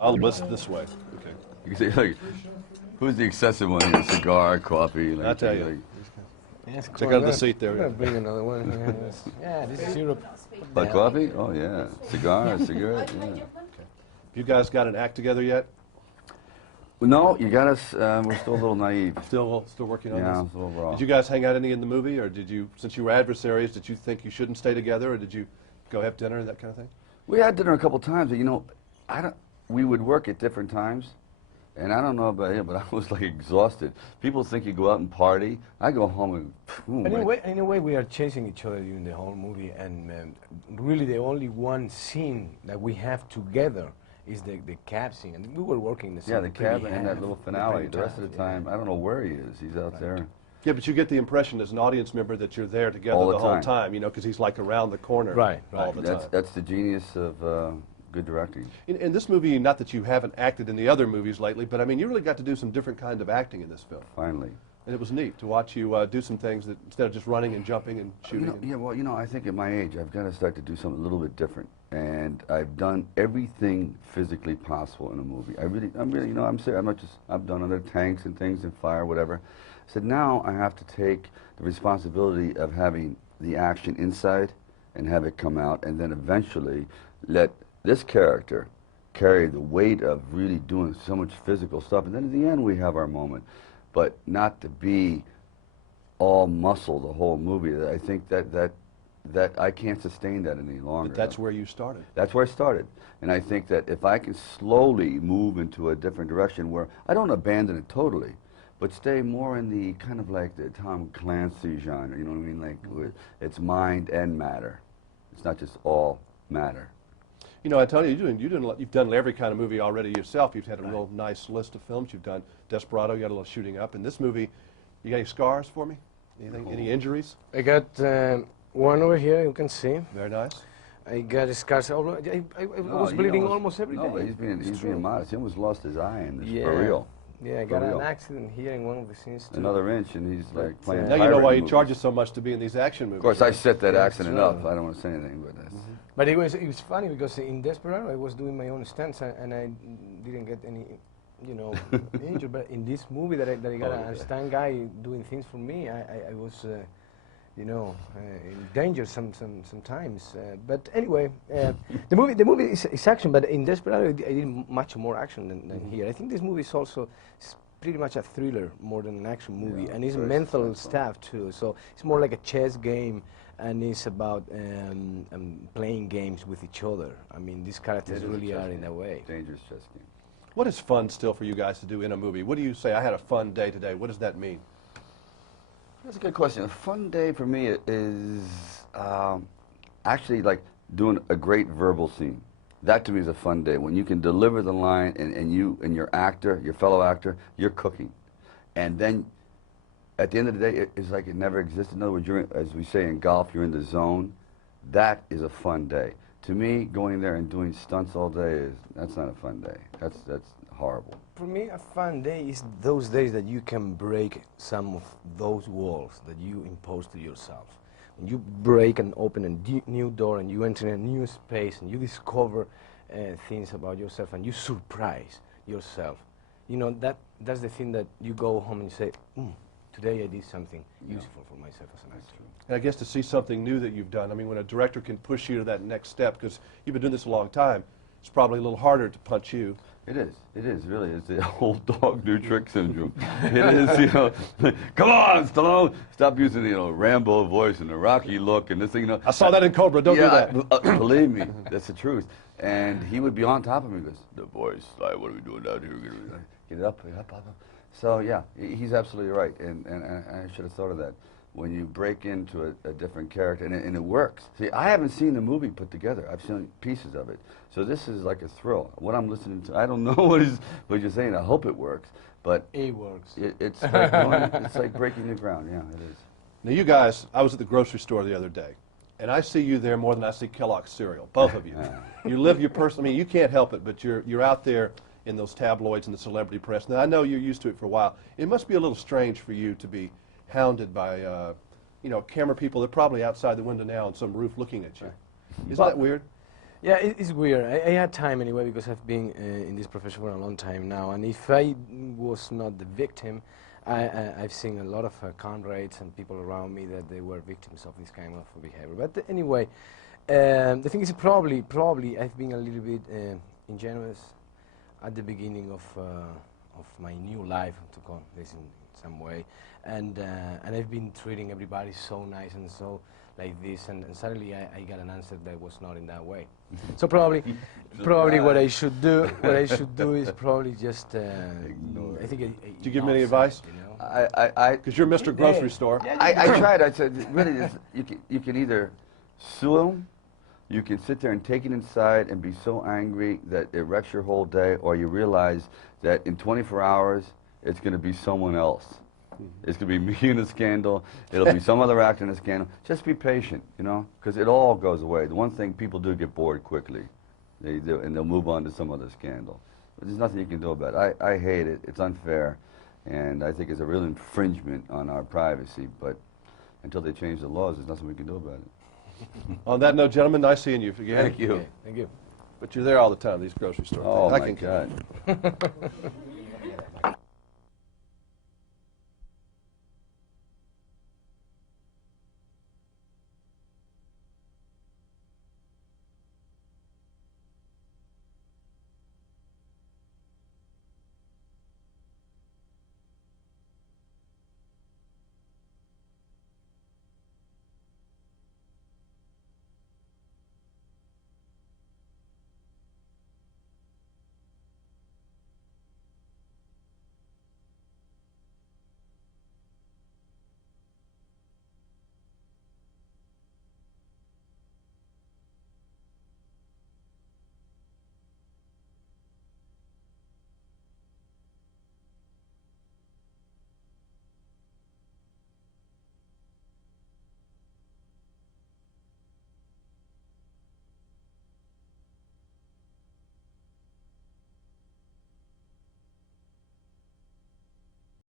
I'll list this way. Okay. You can say, like, who's the excessive one here? Cigar, coffee. Like, I'll tell you. like, Yes, Check out the seat there. I'm gonna bring another one. Yeah, this is Europe. like coffee? Oh yeah. Cigar, cigarette. Yeah. You guys got an act together yet? No, you got us. We're still a little naive. Still working on Yeah, this? it's a little raw. Did you guys hang out any in the movie, or did you, since you were adversaries, did you think you shouldn't stay together, or did you go have dinner and that kind of thing? We had dinner a couple times, but you know, we would work at different times, and I don't know about him, but I was like exhausted. People think you go out and party. I go home and boom. In a way, we are chasing each other during the whole movie, and really the only one scene that we have together is the cab scene, and we were working the same. Yeah, the cab and that little finale. The rest of the time, I don't know where he is. He's out there. Yeah, but you get the impression as an audience member that you're there together All the the whole time. time, you know, because he's like around the corner all the time. That's the genius of good directing. In this movie, not that you haven't acted in the other movies lately, but I mean, you really got to do some different kind of acting in this film. Finally. And it was neat to watch you do some things that instead of just running and jumping and shooting. Yeah, well, you know, I think at my age, I've got to start to do something a little bit different. And I've done everything physically possible in a movie. I'm really, you know, I'm serious. I'm not just, I've done other tanks and things and fire, whatever. I said, now I have to take the responsibility of having the action inside and have it come out, and then eventually let this character carry the weight of really doing so much physical stuff. And then at the end, we have our moment. But not to be all muscle the whole movie. I think that I can't sustain that any longer. But that's where you started. That's where I started. And I think that if I can slowly move into a different direction where I don't abandon it totally, but stay more in the kind of like the Tom Clancy genre, you know what I mean? Like it's mind and matter. It's not just all matter. You know, I tell you, you've done every kind of movie already yourself. You've had a real nice list of films. You've done Desperado, you got a little Shooting Up. In this movie, you got any scars for me? Anything, any injuries? I got one over here, you can see. Very nice. I got scars. I was bleeding almost every day. No, but he's being modest. He almost lost his eye in this, Yeah. for real. Yeah, I got an accident here in one of the scenes too. Another inch, and he's like playing. Now you know why he movies. charges so much to be in these action movies. Of course, I set that Yeah, accident that's up. right. I don't want to say anything, but that's. But it was funny because in Desperado I was doing my own stunts and I didn't get any, you know, injured. But in this movie that I got a stunt guy doing things for me, I was, you know, in danger sometimes. But anyway, the movie is action, but in Desperado I did much more action than here. I think this movie is also pretty much a thriller more than an action movie, and it's mental stuff too. So it's more like a chess game. And it's about playing games with each other. I mean, these characters really are in that way. Dangerous chess game. What is fun still for you guys to do in a movie? What do you say, I had a fun day today? What does that mean? That's a good question. A fun day for me is actually like doing a great verbal scene. That to me is a fun day. When you can deliver the line and you and your actor, your fellow actor, you're cooking. And then at the end of the day, it's like it never existed. In other words, you're, as we say in golf, you're in the zone. That is a fun day. To me, going there and doing stunts all day, that's not a fun day. That's horrible. For me, a fun day is those days that you can break some of those walls that you impose to yourself. When you break and open a new door and you enter in a new space and you discover things about yourself and you surprise yourself. You know, that's the thing that you go home and you say, today I did something useful for myself as an actor. And I guess to see something new that you've done, I mean, when a director can push you to that next step, because you've been doing this a long time, it's probably a little harder to punch you. It is, really. It's the old dog, new trick syndrome. It is, you know, come on, Stallone, stop using the, you know, Rambo voice and the Rocky look and this thing, you know. I saw that in Cobra, don't do that. Believe me, that's the truth. And he would be on top of me, goes, the voice, like, what are we doing out here? Get it up, up. So yeah, he's absolutely right, and I should have thought of that. When you break into a different character, and it works. See, I haven't seen the movie put together. I've seen pieces of it. So this is like a thrill. What I'm listening to, I don't know what you're saying. I hope it works, but it works. It's like it's like breaking the ground. Yeah, it is. Now you guys, I was at the grocery store the other day, and I see you there more than I see Kellogg's cereal. Both of you. You live your personal. I mean, you can't help it, but you're out there in those tabloids and the celebrity press. Now, I know you're used to it for a while. It must be a little strange for you to be hounded by, you know, camera people that are probably outside the window now on some roof looking at you. Isn't that weird? Yeah, it's weird. I had time anyway because I've been in this profession for a long time now, and if I was not the victim, I've seen a lot of comrades and people around me that they were victims of this kind of behavior. But anyway, the thing is probably I've been a little bit ingenuous at the beginning of my new life, to call this in some way, and I've been treating everybody so nice and so like this, and suddenly I got an answer that was not in that way. So probably what I should do is probably just I think. Did you give him any advice? You know? Because you're Mr. Grocery Store. I tried. I said, really, you can either sue him, you can sit there and take it inside and be so angry that it wrecks your whole day, or you realize that in 24 hours, it's going to be someone else. It's going to be me in a scandal. It'll be some other actor in a scandal. Just be patient, you know, because it all goes away. The one thing, people do get bored quickly. They do, and they'll move on to some other scandal. But there's nothing you can do about it. I hate it. It's unfair. And I think it's a real infringement on our privacy. But until they change the laws, there's nothing we can do about it. On that note, gentlemen, nice seeing you again. Thank you. Okay, thank you. But you're there all the time, these grocery stores. Oh, I my can God.